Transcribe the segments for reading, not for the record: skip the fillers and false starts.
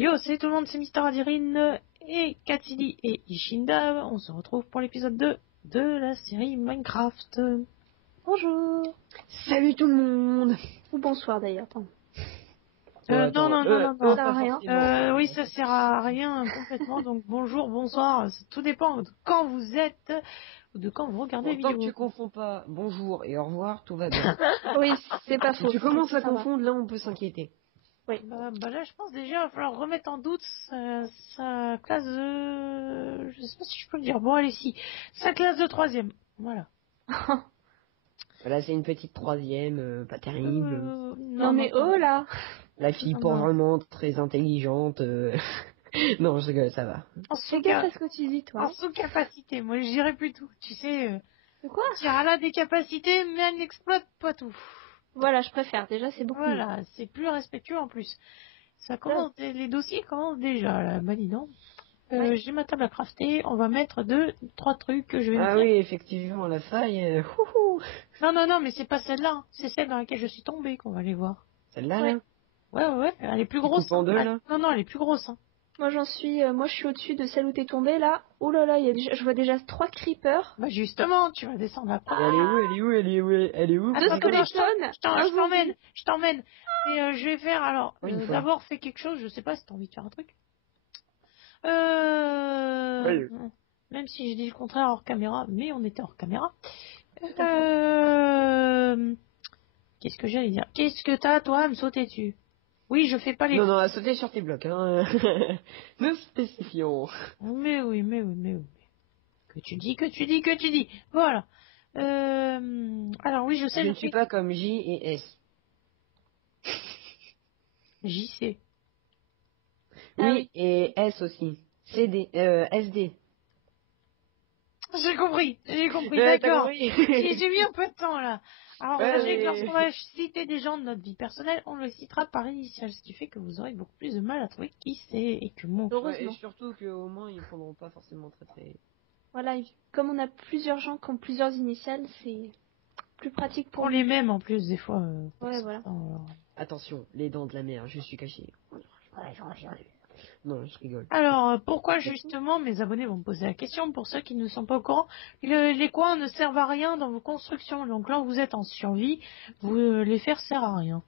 Yo, c'est tout le monde, c'est Mister Adirine et Katsili et Ishinda. On se retrouve pour l'épisode 2 de la série Minecraft. Bonjour. Salut tout le monde. Ou bonsoir d'ailleurs. Non, ça sert à rien. Oui, ça sert à rien complètement. Donc bonjour, bonsoir, tout dépend de quand vous êtes ou de quand vous regardez la vidéo. Tant que tu confonds pas bonjour et au revoir, tout va bien. Oui, c'est pas faux. Si tu commences à confondre, là on peut s'inquiéter. Oui. Bah là, je pense déjà, il va falloir remettre en doute sa classe de... Je sais pas si je peux le dire. Bon, allez, si. Sa classe de 3e. Voilà. Là, c'est une petite 3e, pas terrible. Non mais oh là. La fille pas vraiment très intelligente. Non, je rigole, ça va. Fais gaffe à ce que tu dis, toi. En sous-capacité, moi je dirais plutôt. Tu sais... De quoi? Elle a des capacités, mais elle n'exploite pas tout. Voilà, je préfère. Déjà, c'est beaucoup. Voilà, c'est plus respectueux en plus. Ça commence, les dossiers commencent déjà, là. Bah dis donc. J'ai ma table à crafter, on va mettre 2-3 trucs que je vais mettre. Ah oui, effectivement, la faille. Non, mais c'est pas celle-là. Hein. C'est celle dans laquelle je suis tombée qu'on va aller voir. Celle-là, là? Ouais, elle est plus grosse. En deux, là. Non, elle est plus grosse. Hein. Moi, je suis au-dessus de celle où t'es tombée, là. Oh là là, je vois déjà 3 creepers. Bah justement, tu vas descendre après. Elle est où? Ah, Je t'emmène. Et je vais faire, alors, d'abord fais quelque chose, je sais pas si t'as envie de faire un truc. Même si j'ai dit le contraire hors caméra, mais on était hors caméra. Qu'est-ce que j'allais dire? Qu'est-ce que t'as, toi, à me sauter dessus? Oui, je fais pas les... Non, à sauter sur tes blocs, hein. Nous spécifions. Mais oui. Que tu dis. Voilà. Alors oui, je sais... Je ne suis pas comme J et S. JC. Oui, et S aussi. SD. J'ai compris, Ouais, d'accord. J'ai mis un peu de temps là. Alors, sachez que lorsqu'on va citer des gens de notre vie personnelle, on le citera par initial, ce qui fait que vous aurez beaucoup plus de mal à trouver qui c'est et que mon... et surtout qu'au moins ils prendront pas forcément très... Voilà, comme on a plusieurs gens qui ont plusieurs initiales, c'est plus pratique pour nous. Les mêmes en plus, des fois. Voilà. Attention, les dents de la mer, je suis caché. Non, je rigole. Alors, pourquoi justement mes abonnés vont me poser la question, pour ceux qui ne sont pas au courant, les coins ne servent à rien dans vos constructions. Donc là, vous êtes en survie, les faire sert à rien.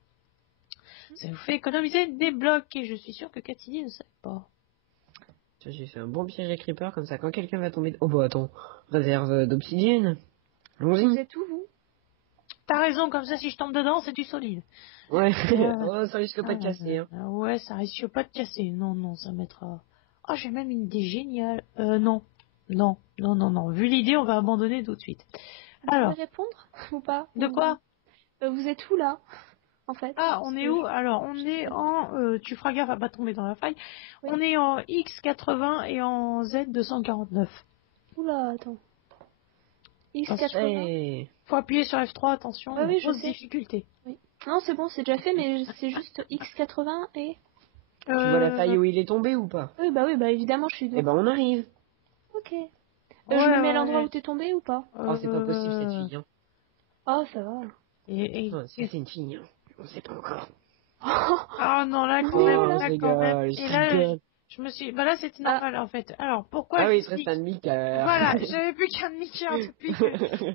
Ça vous fait économiser des blocs, et je suis sûr que Katsili ne savait pas. J'ai fait un bon piège à creeper, comme ça quand quelqu'un va tomber... Oh bah attends, réserve d'obsidienne. Allons-y. Vous êtes où, vous? T'as raison, comme ça si je tombe dedans, c'est du solide. Ouais, ça risque pas de casser. Hein. Ouais, ça risque pas de casser. Non, ça mettra... Oh, j'ai même une idée géniale. Non. Vu l'idée, on va abandonner tout de suite. Alors... Vous pouvez répondre ou pas? De quoi? Vous êtes où, là? En fait. Ah, on est où? Alors, on est en... tu feras gaffe à pas tomber dans la faille. Oui. On est en X80 et en Z249. Oula, attends. X80. Faut appuyer sur F3, attention. Oui, grosse difficulté. Oui. Non, c'est bon, c'est déjà fait, mais c'est juste X80 et... Tu vois la faille où il est tombé ou pas? Oui, bah évidemment, je suis dedans. Eh ben, on arrive. Ok. Je me mets à l'endroit où t'es tombé ou pas? Oh, c'est pas possible, cette fille. Hein. Oh, ça va. C'est une fille, hein. On sait pas encore. Ah non, là, quand même. Et là, je me suis... Bah là, c'était normal, en fait. Alors, pourquoi... Ah oui, il te reste un demi-cœur. Voilà, j'avais plus qu'un demi-cœur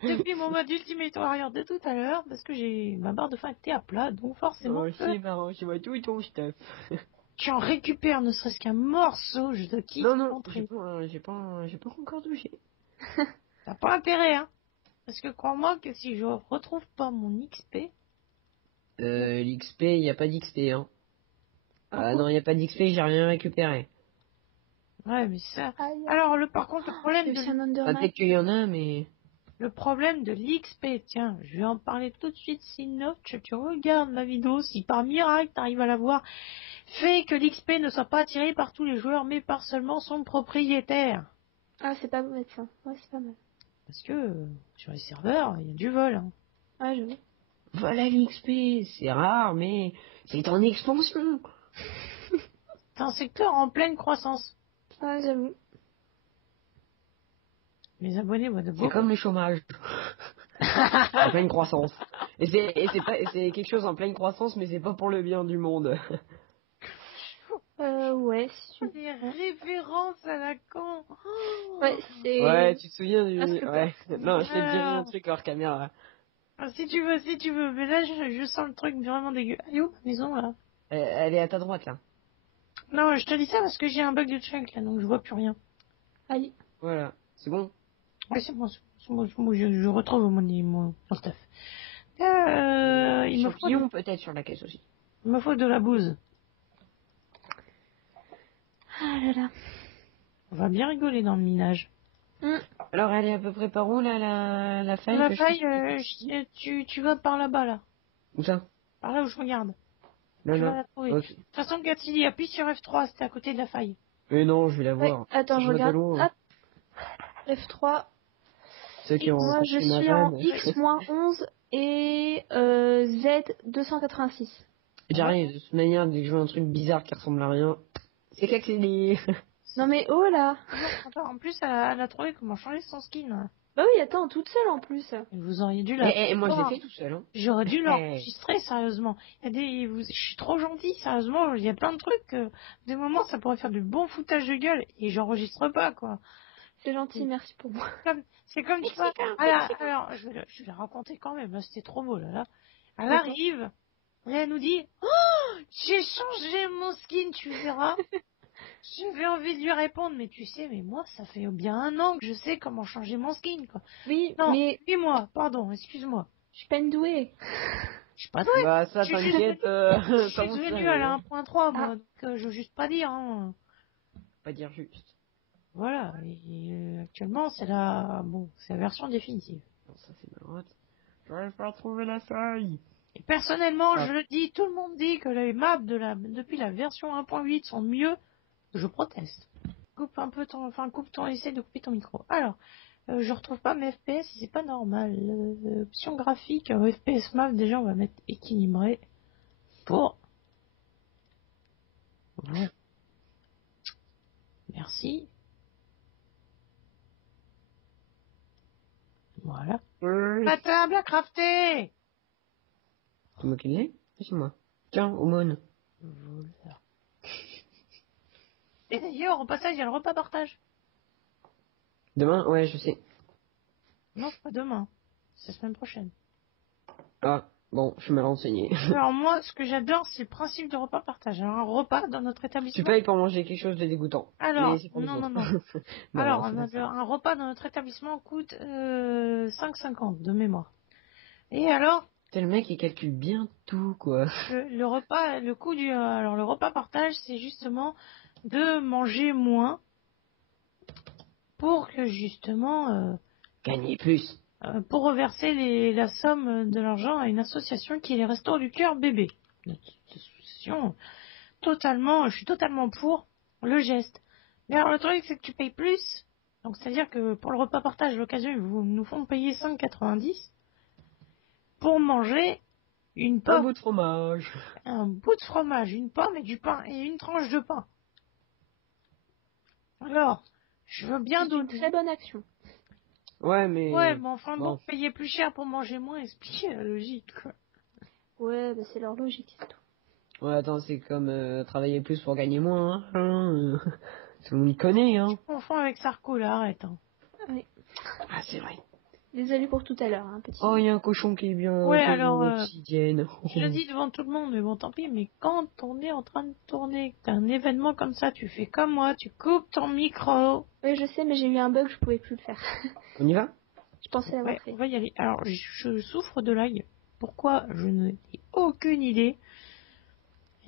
depuis mon mode Ultimate Warrior de tout à l'heure, parce que ma barre de faim était à plat, donc forcément... Oh, c'est marrant, je vois tout ton stuff. Tu en récupères ne serait-ce qu'un morceau, je te quitte. Non, j'ai pas encore touché. T'as pas intérêt, hein. Parce que crois-moi que si je retrouve pas mon XP... L'XP, y a pas d'XP, hein. Ah non, y a pas d'XP, j'ai rien récupéré. Ouais, mais ça... Alors, par contre, le problème de... Peut-être qu'il y en a, mais... Le problème de l'XP, tiens, je vais en parler tout de suite, sinon tu regardes ma vidéo, si par miracle t'arrives à la voir, fait que l'XP ne soit pas attiré par tous les joueurs, mais par seulement son propriétaire. Ah, c'est pas mal ça. Ouais, c'est pas mal. Parce que, sur les serveurs, il y a du vol. Hein. Ouais, je vois. Voilà l'XP, c'est rare, mais c'est en expansion. C'est un secteur en pleine croissance. Ouais, j'avoue. Mes abonnés, c'est comme le chômage. En pleine croissance. Et c'est quelque chose en pleine croissance, mais c'est pas pour le bien du monde. Ouais. Ouais, Des références à la con. Oh. ouais, c'est... Ouais, tu te souviens du... Parce que Ouais. Non, je t'ai dit Ah. mon truc hors caméra. Ah, si tu veux, si tu veux. Mais là, je sens le truc vraiment dégueu. Allez où, ma maison, là? Elle est à ta droite, là. Non, je te dis ça parce que j'ai un bug de check, là, donc je vois plus rien. Allez. Voilà. C'est bon? Ouais, c'est bon, c'est bon, je retrouve mon stuff. Il me faut, Champignon, peut-être, sur la caisse aussi. il me faut de la bouse. Ah là là. On va bien rigoler dans le minage. Alors, elle est à peu près par où, là, la faille La que je faille, t'ai- tu vas par là-bas, là. Où ça? Par là où je regarde. Non, Tu vas non. la trouver. Ok. De toute façon, Gatsby, appuie sur F3, c'était à côté de la faille. Mais non, je vais la Ouais, voir. attends, je vois de regarde. loin. Hop. F3. Ceux qui ont Moi, je rencontré ma suis en vanne. X-11 et Z286. J'arrive, de toute manière, dès que je vois un truc bizarre qui ressemble à rien, c'est qu'accéder. Non mais oh là. Attends, en plus, elle a trouvé comment changer son skin. Bah oui, attends, toute seule en plus. Vous auriez dû la... Et moi, je l'ai fait tout seul. Hein. J'aurais dû Eh. l'enregistrer, sérieusement. Je suis trop gentille, sérieusement. Il y a plein de trucs. Des moments, ça pourrait faire du bon foutage de gueule. Et j'enregistre pas, quoi. C'est gentil, merci pour moi. C'est comme tu vois. Alors, je vais le raconter quand même. Là, c'était trop beau, là. Elle D'accord. arrive. Et elle nous dit, oh, j'ai changé mon skin, tu verras. J'avais envie de lui répondre, mais tu sais, mais moi, ça fait bien 1 an que je sais comment changer mon skin, quoi. Oui, Non, mais dis-moi, pardon, excuse-moi. je suis pas une douée. Je suis pas douée. Bah, ça, Je suis t'inquiète, Je ça suis on se devenue l'avait, à la hein. 1.3, moi, Ah. donc je veux juste pas dire. Hein. Pas dire juste. Voilà, et, actuellement, c'est la version définitive. Non, ça, c'est ma droite. J'arrive pas à trouver la faille. Et personnellement, Ah. je le dis, tout le monde dit que les maps depuis la version 1.8 sont mieux. Je proteste. Essaie de couper ton micro. Alors, je retrouve pas mes FPS, c'est pas normal. Option graphique, FPS map, déjà on va mettre équilibré pour... Voilà. Merci. Voilà. La table à crafter. C'est moi qui l'ai? C'est moi. Tiens, Aumône. Voilà. Et d'ailleurs, au passage, il y a le repas partage. Demain? Ouais, je sais. Non, c'est pas demain. C'est la semaine prochaine. Ah, bon, je suis mal renseigné. Alors moi, ce que j'adore, c'est le principe de repas partage. Alors, un repas dans notre Tu établissement. payes pour manger quelque chose de dégoûtant. Alors, Mais c'est pour les non. autres. Non, Alors, c'est pas ça. un repas dans notre établissement coûte 5,50 de mémoire. Et alors, T'es le mec qui calcule bien tout, quoi. le repas, le coût alors le repas partage, c'est justement de manger moins pour que justement, Gagner plus. pour reverser la somme de l'argent à une association qui est les Restos du Cœur Bébé. Une association je suis totalement pour le geste. Mais alors le truc, c'est que tu payes plus. Donc c'est-à-dire que pour le repas partage, à l'occasion, ils nous font payer 5,90 pour manger une Un pomme, bout de fromage. un bout de fromage, une pomme et du pain, et une tranche de pain. Alors, je veux bien C'est une donner. très bonne action. Ouais, mais... Ouais, mais enfin bon. bon, payer plus cher pour manger moins, expliquer la logique, quoi. Ouais, bah c'est leur logique, c'est tout. Ouais, attends, c'est comme travailler plus pour gagner moins, hein. Tout le monde connaît, hein. Je confonds avec Sarko, là, arrête. Hein. Oui. Ah, c'est vrai. Désolé pour tout à l'heure, hein, petit. Oh, il y a un cochon qui est bien Ouais, tombé alors, en obsidienne. Je le dis devant tout le monde, mais bon, tant pis, mais quand on est en train de tourner, que t'as un événement comme ça, tu fais comme moi, tu coupes ton micro. Oui, je sais, mais j'ai eu un bug, je pouvais plus le faire. On y va? Je pensais l'avoir Ouais, fait. on va y aller. Alors, je souffre de lag. Pourquoi? Je n'ai aucune idée.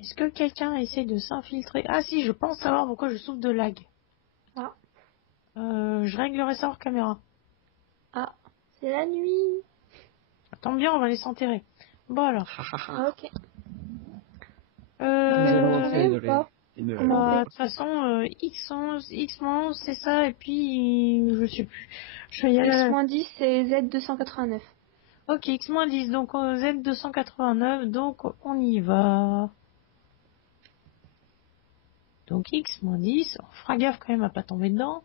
Est-ce que quelqu'un essaie de s'infiltrer? Ah si, je pense savoir pourquoi je souffre de lag. Ah. Je réglerai ça hors caméra. Ah, c'est la nuit. Tant bien, on va les s'enterrer. Bon alors. Ah, ok. Nous allons entrer ou dans pas les- Comment on De fait toute façon, X11, c'est ça, et puis, je sais plus. Je vais y aller. X-10, c'est Z289. Ok, X-10, donc Z289, donc on y va. Donc X-10, on fera gaffe quand même à pas tomber dedans.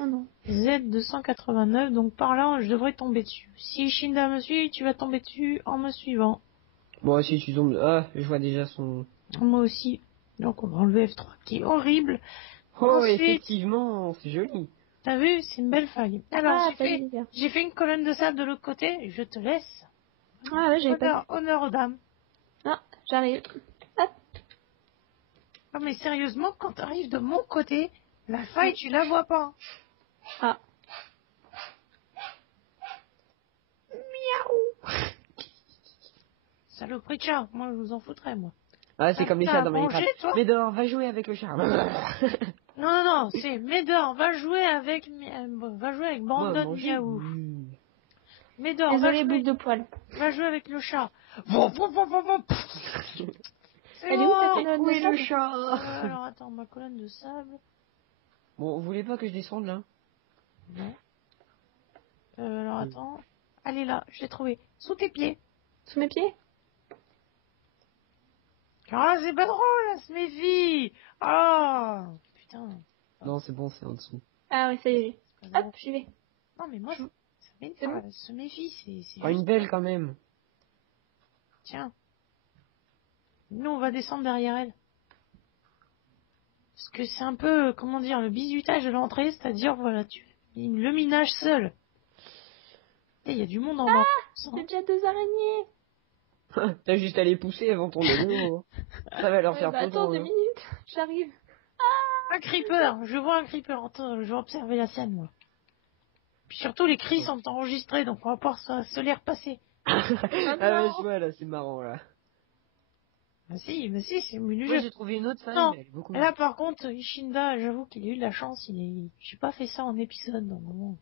Oh non. Z289, donc par là, je devrais tomber dessus. Si Shinda me suit, tu vas tomber dessus en me suivant. Bon, si tu tombes... Ah, je vois déjà son... Moi aussi. Donc on va enlever F3 qui est horrible. Oh, Ensuite- effectivement, c'est joli. T'as vu, c'est une belle faille. Alors Ah, j'ai t'as fait, dit bien. j'ai fait une colonne de sable de l'autre côté. Je te laisse. Ah ouais, j'avais pas vu. Honneur aux dames. Ah, j'arrive. Hop. Non mais sérieusement, quand t'arrives de mon côté, la faille tu la vois pas. Ah. Saloperie de chat, moi je vous en foutrais moi. Ah, c'est comme les T'as chats à dans manger, Minecraft. toi Médor, va jouer avec le chat. Non, c'est Médor, va jouer avec Brandon manger. Miaou. Médor, Désolée, boule de poil. va jouer avec le chat. C'est Elle est où ta bon. colonne Où de est le sable chat? Alors attends, ma colonne de sable. Bon, vous voulez pas que je descende là? Non. Alors attends. Elle est là, je l'ai trouvée. Sous tes pieds. Sous mes pieds? Ah, c'est pas drôle, elle se méfie. Ah, putain. Non, c'est bon, c'est en dessous. Ah oui, ça y est. C'est pas drôle. Hop, j'y vais. Non, mais moi, ça m'énerve. C'est bon Elle se méfie, c'est Oh, une juste- belle quand même. Tiens. Nous, on va descendre derrière elle. Parce que c'est un peu, comment dire, le bizutage de l'entrée, c'est-à-dire, voilà, le minage seul. Et il y a du monde en bas. J'ai déjà 2 araignées. T'as juste à les pousser avant ton vélo. Ça va leur Ouais, faire bah, photo. attends 2 hein. minutes. J'arrive. Un creeper, je vois un creeper. Attends, je vais observer la scène, moi. Puis surtout, les cris sont enregistrés, donc on va pouvoir se les repasser. Ah ouais, non. je vois là, c'est marrant là. Mais si, c'est le du Moi jeu. j'ai trouvé une autre faille, Non. mais elle est beaucoup Et là, par contre, Ishinda, j'avoue qu'il a eu de la chance. J'ai pas fait ça en épisode, donc bon.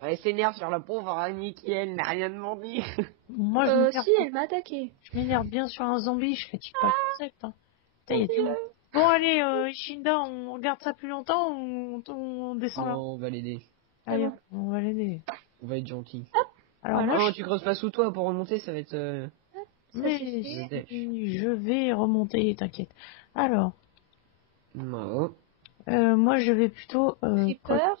Elle s'énerve sur la pauvre araignée qui elle n'a rien demandé. Moi, Si, elle m'a attaqué. je m'énerve bien sur un zombie, je critique pas le concept. Hein. Putain, y a tout. Bon, allez, Ishinda, on regarde ça plus longtemps ou on descend là? On va l'aider. Allez, bon. on va l'aider. On va être gentil. Alors, Voilà. moi, Non, tu creuses pas sous toi pour remonter, ça va être. Ça, mais c'est fait. je vais remonter, t'inquiète. Alors, Non. moi, je vais plutôt... Creeper.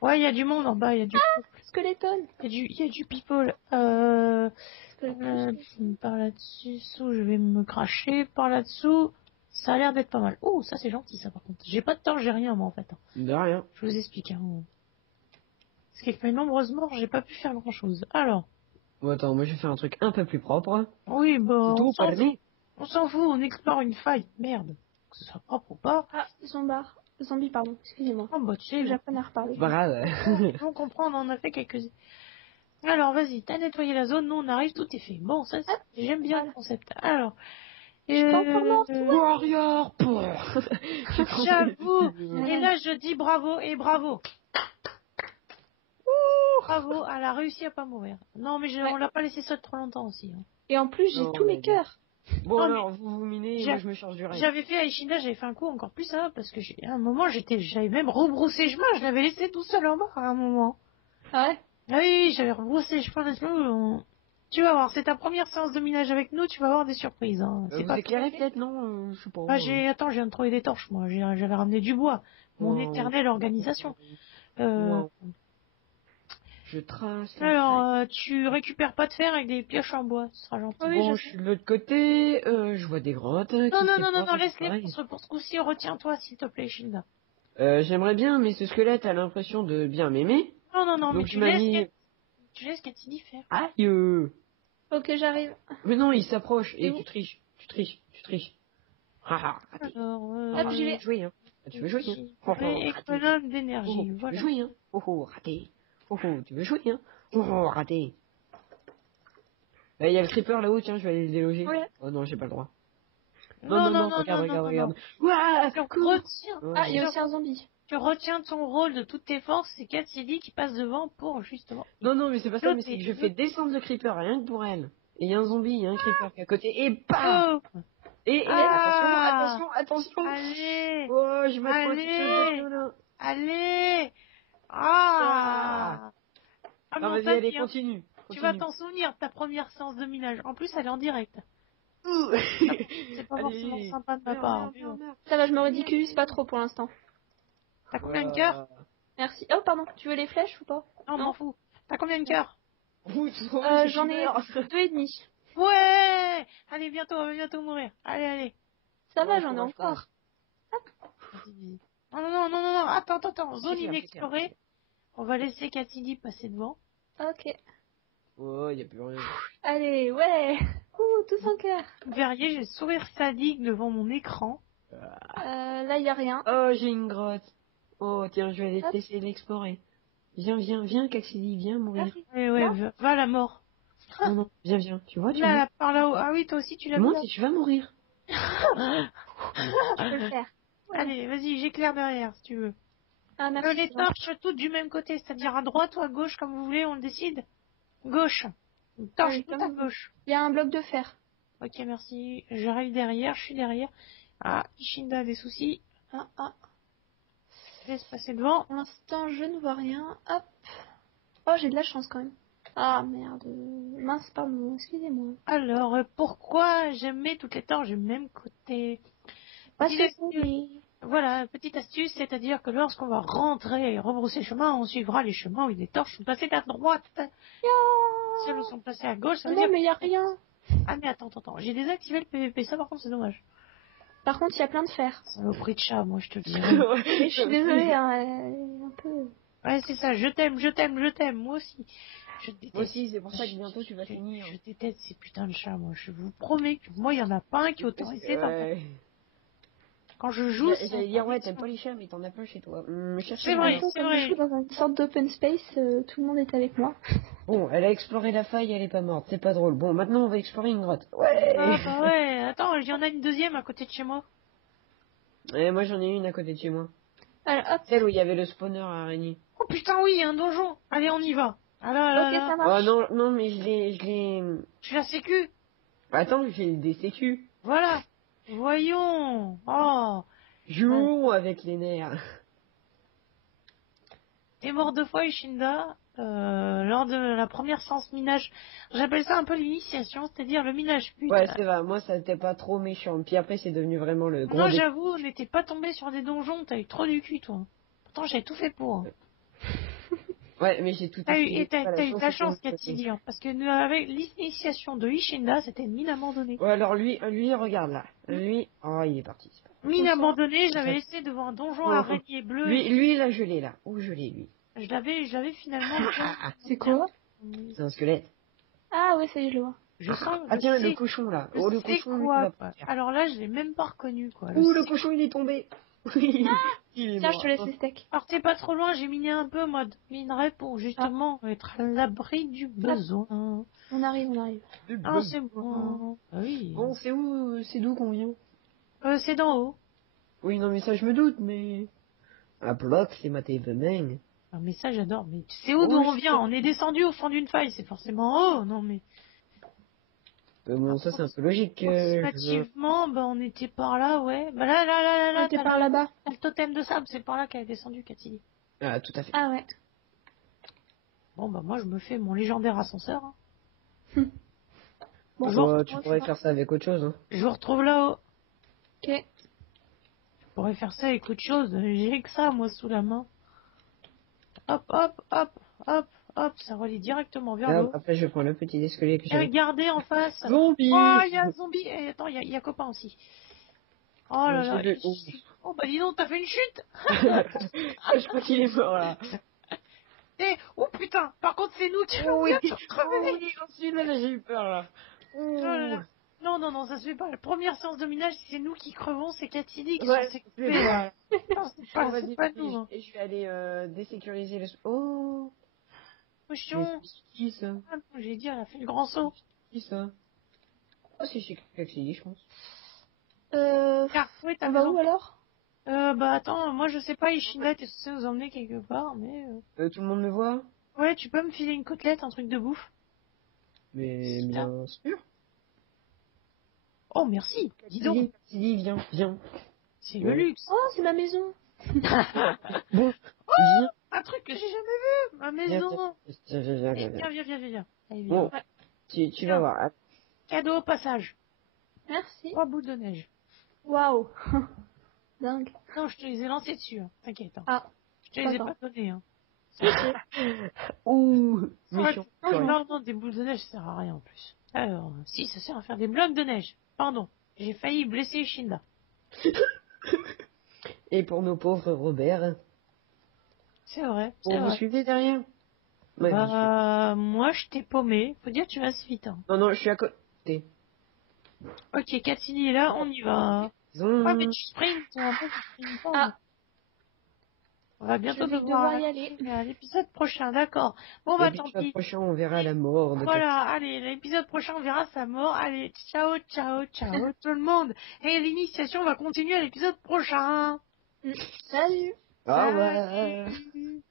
Ouais, il y a du monde en bas, il y a du... Skeleton. Il y a du people. Par là-dessus, je vais me cracher. Par là-dessous, ça a l'air d'être pas mal. Oh, ça c'est gentil ça par contre. J'ai pas de temps, j'ai rien moi en fait. De rien. Je vous explique. Hein. Parce qu'avec mes nombreuses morts, j'ai pas pu faire grand chose. Alors, Bon, attends, moi je vais faire un truc un peu plus propre. oui, bah, C'est tout, pardon. on s'en fout, on explore une faille. Merde. Que ce soit propre ou pas. Ah, zombie, pardon. Excusez-moi. Oh bah tu sais, J'ai appris à reparler. C'est pas grave. on comprend, on en a fait quelques... Alors vas-y, t'as nettoyé la zone, nous on arrive, tout est fait. Bon, ça j'aime bien le concept. Alors, Je suis pas encore morte. Warrior pour. J'avoue. Et là, je dis bravo et bravo. Bravo, elle a réussi à pas mourir. Non, mais on l'a pas laissé seule trop longtemps aussi. Hein. Et en plus, j'ai Non, tous mes mais- cœurs. Bon Non, alors, vous minez et j'ai- moi je me charge du reste. J'avais fait à Ishinda, j'avais fait un coup encore plus ça, parce que à un moment, j'avais même rebroussé chemin, je l'avais laissé tout seul en bas à un moment. Ah ouais. Ah oui, j'avais rebroussé chemin. Tu vas voir, c'est ta première séance de minage avec nous, tu vas avoir des surprises. Hein. Vous pas éclairez peut-être, non? Je sais pas. Ah, attends, je viens de trouver des torches, moi. J'avais ramené du bois. Mon Wow. éternelle organisation. Wow. Je trace. Alors, tu récupères pas de fer avec des pioches en bois, ce sera gentil. Oui, Bon, je je suis de l'autre côté, je vois des grottes. Non, laisse-les pour ce coup-ci, retiens-toi, s'il te plaît, Shinda. J'aimerais bien, mais ce squelette a l'impression de bien m'aimer. Non, mais Donc tu m'as laisses, mis... tu laisses Katsini faire. Aïe. Ok, j'arrive. Mais non, il s'approche. C'est Et où tu triches. Ah, raté. Alors, Hop, j'y vais. Jouer, hein. Tu veux jouer, hein. Économe d'énergie, Tu veux voilà. jouer, hein. Raté. Tu veux jouer, hein. Raté. Il y a le creeper là-haut, tiens, je vais aller le déloger. Ouais. Oh non, j'ai pas le droit. Non, Regarde. Ouah, Ah, il y a aussi un zombie. tu retiens ton rôle de toutes tes forces, c'est Katsini qui passe devant pour, justement. Non, mais c'est pas ça, mais c'est que je fais descendre le creeper rien que pour elle. Et il y a un zombie, il y a un creeper qui est à côté, et bam! Oh, Et Ah. attention! allez, Oh, je m'approche de Allez. ce là. allez. Ah, Non, mon vas-y, allez, Dieu. continue. Tu vas t'en souvenir de ta première séance de minage. En plus, elle est en direct. C'est pas forcément sympa de ma part. Ça va, je me ridiculise pas trop pour l'instant. T'as combien de cœurs? Merci. Oh, pardon. Tu veux les flèches ou pas? Non, m'en fous. T'as combien de cœurs? J'en ai 2,5. Ouais. Allez, bientôt, on va bientôt mourir. Allez, allez. Ça va, Ouais, j'en ai courage, encore. Non, non, non, non, non, non. Attends. Zone C'est clair, inexplorée. On va laisser Cassidy passer devant. Ok. Oh, y a plus rien. Allez, ouais. Ouh, tout son cœur. Vous verriez, j'ai le sourire sadique devant mon écran. Là, y a rien. Oh, j'ai une grotte. Oh, tiens, je vais aller Hop. essayer de l'explorer. Viens, Caxidy, viens mourir. Ouais, va à la mort. Non, viens. Tu vois, tu Là, vois. là, par là-haut. Ah oui, toi aussi, tu l'as vu Monte là. et tu vas mourir. Je peux le faire. Allez, vas-y, j'éclaire derrière, si tu veux. Ah, merci. Les torches toutes du même côté, c'est-à-dire à droite ou à gauche, comme vous voulez, on le décide. Gauche. Une torche Oui, tout à comme- gauche. Il y a un bloc de fer. Ok, merci. J'arrive derrière, je suis derrière. Ah, Ishinda a des soucis. Ah. Je laisse passer devant. Pour l'instant, je ne vois rien. Hop. Oh, j'ai de la chance quand même. Ah, merde. Mince, pardon, excusez-moi. Alors, pourquoi je mets toutes les torches du même côté? Parce Petite que astuce. Voilà, petite astuce, c'est-à-dire que lorsqu'on va rentrer et rebrousser chemin, on suivra les chemins où les torches sont placées à droite. Si elles sont placées à gauche, ça veut non, dire... mais il n'y a rien. Ah mais attends. J'ai désactivé le PVP, ça par contre c'est dommage. Par contre, il y a plein de fer. Saloperie de chat, moi je te le dirais. Et je suis désolée, hein, un peu... Ouais, c'est ça, je t'aime, moi aussi. Je déteste. Moi aussi, c'est pour ça que bientôt tu vas finir. Je déteste ces putains de chats, moi. Je vous promets que moi, il y en a pas un qui est autorisé dans Ouais. Quand je joue, J'allais dire, ouais, t'aimes pas les chats, mais t'en as plein chez toi. C'est vrai. Comme je joue dans une sorte d'open space, tout le monde est avec moi. Bon, elle a exploré la faille, elle est pas morte, c'est pas drôle. Bon, maintenant on va explorer une grotte. Ouais. Ah bah ouais, attends, il y en a une deuxième à côté de chez moi. Et moi j'en ai une à côté de chez moi. Alors, hop. Celle où il y avait le spawner à araignée. Oh putain, oui, un donjon. Allez, on y va. Ah là, Ok, ça Oh marche. non, mais je l'ai... Je suis la sécu. Attends, j'ai des sécu. Voilà. Voyons. Oh. Jouons avec les nerfs. T'es mort 2 fois, Ishinda, lors de la première séance minage. J'appelle ça un peu l'initiation, c'est-à-dire le minage pute. Ouais, c'est vrai, moi ça n'était pas trop méchant. Puis après c'est devenu vraiment le gros Non, dé- j'avoue, on n'était pas tombé sur des donjons, t'as eu trop du cul, toi. Pourtant, j'avais tout fait pour. Ouais, mais j'ai tout T'as eu, essayé. et t'as Pas eu de la chance, c'était Cathy, hein, parce que nous, avec l'initiation de Ishinda, c'était une mine abandonnée. Ouais, alors lui, regarde là. Lui, oh, il est parti. Mine abandonnée, je Ça- l'avais laissé devant un donjon Oh, araignée bleu. Lui, là, je l'ai là. Où je l'ai, lui? Je l'avais finalement. C'est quoi? C'est un squelette. Ah ouais, ça y est, je le vois. Je sens. Ah je tiens, sais- le cochon là. je Oh, le sais cochon, lui, il quoi, va quoi. partir. Alors là, je l'ai même pas reconnu, quoi. Ouh, le sais- cochon, il est tombé. Oui. Il est Tiens, je mort. te laisse les steaks. Partez pas trop loin, j'ai miné un peu mode minerai pour justement être à l'abri du besoin. On arrive. Ah, c'est bon. Ah oui. Bon, c'est d'où qu'on vient? C'est d'en haut. Oui, non, mais ça, je me doute, mais... Un bloc, c'est ma TV. Ah, mais ça, j'adore. Mais tu sais où d'où on vient? On est descendu au fond d'une faille, c'est forcément haut. Non, mais. Bon, ça, c'est un peu logique. Approximativement, bah, on était par là, ouais. Bah là, On était t'as par là-bas. le totem de sable, c'est par là qu'elle est descendue, Cathy. Ah, tout à fait. Ah ouais. Bon, bah, moi, je me fais mon légendaire ascenseur. Hein. Bon, Bon, tu pourrais faire ça avec autre chose, hein. Je vous retrouve là-haut. ok. Je pourrais faire ça avec autre chose. J'ai que ça, moi, sous la main. Hop, ça relie directement vers le haut. Après, je prends le petit escalier que Et j'avais. regardez en face. Zombie. Oh, il y a un zombie. Et attends, il y a copain aussi. Oh là là. J'ai deux- Oh, bah dis donc, t'as fait une chute. Je crois qu'il est mort, là. Eh, oh putain. Par contre, c'est nous qui Oh l'avons oui, bien crevé. oui, celui-là, là, j'ai eu peur, là. Oh là là. Non, ça se fait pas. La première séance de minage, c'est nous qui crevons, c'est Cassidy qui Ouais, sont c'est s'occuper. vrai. Non, c'est pas nous. Hein. Et je vais aller désécuriser le... Oh, Cochon. c'est qui, ça? Ah, j'ai dit, elle a fait le grand saut. Qui, ça? Oh, c'est chez Caxidy, je pense. Ah, oui, t'as On va raison. où alors? Bah attends, moi je sais pas, Ishinda t'es censé nous emmener quelque part, mais... Tout le monde me voit? Ouais, tu peux me filer une côtelette, un truc de bouffe? Mais bien sûr. Oh, merci. Dis donc, Caxidy, viens. c'est le luxe. Oh, c'est ma maison. Bon, Un truc que j'ai jamais vu, ma maison. viens. Viens. Allez, viens. Bon, Ouais. tu vas voir. Cadeau au passage. Merci. 3 boules de neige. Waouh. Dingue. Non, je te les ai lancées dessus, hein. T'inquiète. Hein. Ah. Je te les ai Pardon. pas données. Hein. Ouh, méchant. Non, des boules de neige, ça sert à rien en plus. Alors, si, ça sert à faire des blocs de neige. Pardon, j'ai failli blesser Shinda. Et pour nos pauvres Robert. C'est vrai, Bon, c'est vous vrai. suivez derrière? Ouais, j'y suis. Moi, je t'ai paumé. Faut dire, tu vas assez vite. Hein. Non, je suis à côté. Ok, Cassini est là, on y va. Ah, mais Zon. tu sprints. Moi, je sprint pas. Ah, On va je bientôt vais devoir devoir y aller. aller à l'épisode prochain, d'accord. Bon, bah, tant L'épisode pis. prochain, on verra la mort de Voilà, allez, l'épisode prochain, on verra sa mort. Allez, ciao, ciao, ciao, tout le monde. Et l'initiation va continuer à l'épisode prochain. Salut. Au revoir. Salut.